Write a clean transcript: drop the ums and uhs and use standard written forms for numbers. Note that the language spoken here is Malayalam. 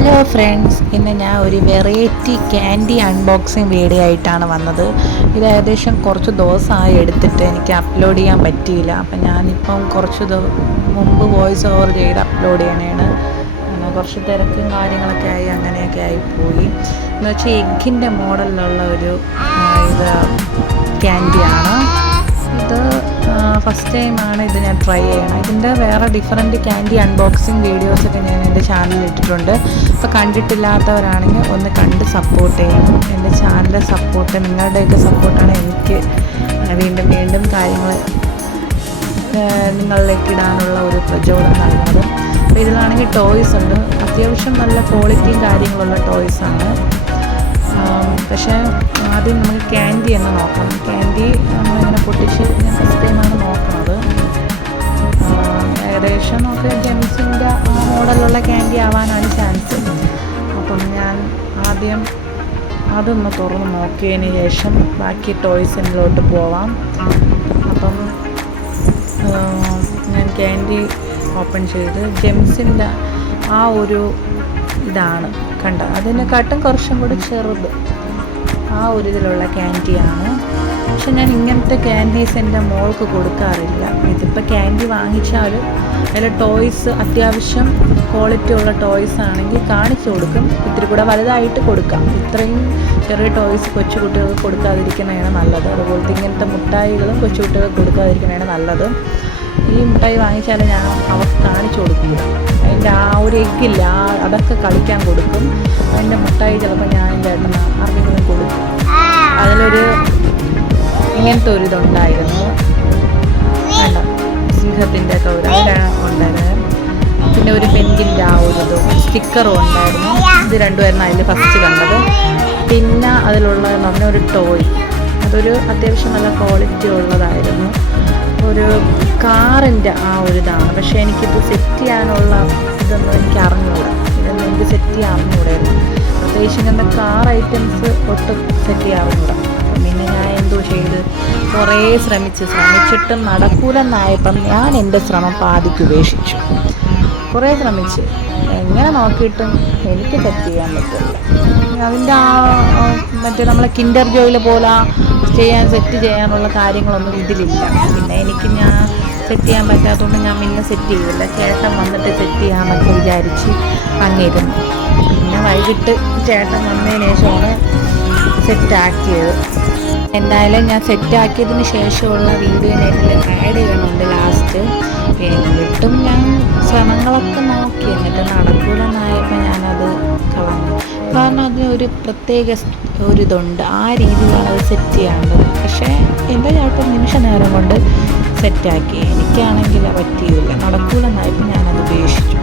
ഹലോ ഫ്രണ്ട്സ്, ഇന്ന് ഞാൻ ഒരു വെറൈറ്റി ക്യാൻഡി അൺബോക്സിങ് വീഡിയോ ആയിട്ടാണ് വന്നത്. ഇത് ഏകദേശം കുറച്ച് ദിവസമായി എടുത്തിട്ട് എനിക്ക് അപ്ലോഡ് ചെയ്യാൻ പറ്റിയില്ല. അപ്പം ഞാനിപ്പം മുമ്പ് വോയിസ് ഓവർ ചെയ്ത് അപ്ലോഡ് ചെയ്യണേണ്. കുറച്ച് തിരക്കും കാര്യങ്ങളൊക്കെ ആയി അങ്ങനെയൊക്കെ ആയിപ്പോയി. എന്ന് വെച്ചാൽ എഗ്ഗിൻ്റെ മോഡലിലുള്ള ഒരു ഇത് ക്യാൻഡിയാണ്. ഇത് ഫസ്റ്റ് ടൈമാണ് ഇത് ഞാൻ ട്രൈ ചെയ്യണം. ഇതിൻ്റെ വേറെ ഡിഫറെൻറ്റ് ക്യാൻഡി അൺബോക്സിങ് വീഡിയോസൊക്കെ ഞാൻ എൻ്റെ ചാനലിൽ ഇട്ടിട്ടുണ്ട്. അപ്പോൾ കണ്ടിട്ടില്ലാത്തവരാണെങ്കിൽ ഒന്ന് കണ്ട് സപ്പോർട്ട് ചെയ്യണം. എൻ്റെ ചാനലിലെ സപ്പോർട്ട്, നിങ്ങളുടെയൊക്കെ സപ്പോർട്ടാണ് എനിക്ക് വീണ്ടും വീണ്ടും കാര്യങ്ങൾ നിങ്ങളിലേക്ക് ഇടാനുള്ള ഒരു പ്രചോദനം നൽകുന്നത്. അപ്പോൾ ഇതിലാണെങ്കിൽ ടോയ്സ് ഉണ്ട്. അത്യാവശ്യം നല്ല ക്വാളിറ്റിയും കാര്യങ്ങളുള്ള ടോയ്സാണ്. പക്ഷേ ആദ്യം നമുക്ക് ക്യാൻഡി എന്ന് നോക്കണം. ക്യാൻഡി നമ്മളിങ്ങനെ പൊട്ടിച്ച് ഞാൻ ഫസ്റ്റ് ടൈമാണ് നോക്കുന്നത്. ഏകദേശം നമുക്ക് ജെംസിൻ്റെ ആ മോഡലുള്ള ക്യാൻഡി ആവാനാണ് ചാൻസ്. അപ്പം ഞാൻ ആദ്യം അതൊന്ന് തുറന്ന് നോക്കിയതിന് ശേഷം ബാക്കി ടോയ്സിലോട്ട് പോവാം. അപ്പം ഞാൻ ക്യാൻഡി ഓപ്പൺ ചെയ്ത് ജെംസിൻ്റെ ആ ഒരു ഇതാണ് കണ്ട, അതിനെക്കാട്ടും കുറച്ചും കൂടി ചെറുത് ആ ഒരു ഇതിലുള്ള ക്യാൻഡിയാണ്. പക്ഷെ ഞാൻ ഇങ്ങനത്തെ ക്യാൻഡീസ് എൻ്റെ മോൾക്ക് കൊടുക്കാറില്ല. ഇതിപ്പോൾ ക്യാൻഡി വാങ്ങിച്ചാൽ അതിൽ ടോയ്സ് അത്യാവശ്യം ക്വാളിറ്റി ഉള്ള ടോയ്സ് ആണെങ്കിൽ കാണിച്ചു കൊടുക്കും. ഇത്തിരി കൂടെ വലുതായിട്ട് കൊടുക്കാം. ഇത്രയും ചെറിയ ടോയ്സ് കൊച്ചു കുട്ടികൾക്ക് കൊടുക്കാതിരിക്കുന്നതാണ് നല്ലത്. അതുപോലത്തെ ഇങ്ങനത്തെ മുട്ടായികളും കൊച്ചു കുട്ടികൾക്ക് കൊടുക്കാതിരിക്കുന്നതാണ് നല്ലത്. ഈ മുട്ടായി വാങ്ങിച്ചാൽ ഞാൻ അവർക്ക് കാണിച്ചു കൊടുക്കില്ല. അതിൻ്റെ ആ ഒരു എഗ്ഗില്ല, അതൊക്കെ കളിക്കാൻ കൊടുക്കും. അതിൻ്റെ മുട്ടായി ചിലപ്പോൾ ഞാൻ ചേട്ടൻ ആർക്കെങ്കിലും കൊടുക്കും. അതിലൊരു ഇങ്ങനത്തെ ഒരു ഇതുണ്ടായിരുന്നു വേണ്ട, സിംഹത്തിൻ്റെ ഒക്കെ ഒരു ഉണ്ടായിരുന്നു. പിന്നെ ഒരു പെൻഗിൻ്റെ ആ ഒരു സ്റ്റിക്കറും ഉണ്ടായിരുന്നു. ഇത് രണ്ടുമായിരുന്നു അതിൽ ഫസ്റ്റ് കണ്ടത്. പിന്നെ അതിലുള്ളതെന്ന് പറഞ്ഞാൽ ഒരു ടോയ്, അതൊരു അത്യാവശ്യം നല്ല ക്വാളിറ്റി ഉള്ളതായിരുന്നു. ഒരു കാറിൻ്റെ ആ ഒരു ഇതാണ്. പക്ഷേ എനിക്കിത് സെറ്റ് ചെയ്യാനുള്ള ഇതൊന്നും എനിക്ക് അറിഞ്ഞൂടാ. ഇതൊന്നും എനിക്ക് സെറ്റ് ചെയ്യാൻ അറിഞ്ഞൂടായിരുന്നു. പ്രത്യേകിച്ച് ഇങ്ങനത്തെ കാർ ഐറ്റംസ് ഒട്ടും സെറ്റ് ചെയ്യാവുന്നൂടാ. പിന്നെ ഞാൻ എന്തോ ചെയ്ത് കുറേ ശ്രമിച്ചിട്ടും നടക്കൂലെന്നായപ്പം ഞാൻ എൻ്റെ ശ്രമം പാതിക്ക് ഉപേക്ഷിച്ചു. കുറേ ശ്രമിച്ച് എങ്ങനെ നോക്കിയിട്ടും എനിക്ക് സെറ്റ് ചെയ്യാൻ പറ്റില്ല. അതിൻ്റെ ആ മറ്റേ നമ്മളെ കിൻഡർ ജോയിൽ പോലെ സെറ്റ് ചെയ്യാനുള്ള കാര്യങ്ങളൊന്നും ഇതിലില്ല. പിന്നെ എനിക്ക് ഞാൻ സെറ്റ് ചെയ്യാൻ പറ്റാത്തതുകൊണ്ട് ഞാൻ പിന്നെ സെറ്റ് ചെയ്തില്ല. ചേട്ടൻ വന്നിട്ട് സെറ്റ് ചെയ്യാമെന്നൊക്കെ വിചാരിച്ച് വന്നിരുന്നു. പിന്നെ വൈകിട്ട് ചേട്ടൻ വന്നതിന് ശേഷമാണ് സെറ്റാക്കിയത്. എന്തായാലും ഞാൻ സെറ്റാക്കിയതിന് ശേഷമുള്ള വീഡിയോ ഇതിൽ ആഡ് ചെയ്യണമുണ്ട് ലാസ്റ്റ്. എന്നിട്ടും ഞാൻ ശ്രമങ്ങളൊക്കെ നോക്കി, എന്നിട്ട് നടക്കൂലെന്നായപ്പോൾ ഞാനത് കളഞ്ഞു. കാരണം അതിന് ഒരു പ്രത്യേക ഒരിതുണ്ട്, ആ രീതിയിലാണ് അത് സെറ്റ് ചെയ്യേണ്ടത്. പക്ഷേ എൻ്റെ ചേട്ടൻ നിമിഷ നേരം കൊണ്ട് സെറ്റാക്കി. എനിക്കാണെങ്കിൽ പറ്റിയില്ല, നടക്കൂലെന്നായപ്പോൾ ഞാനത് ഉപേക്ഷിച്ചു.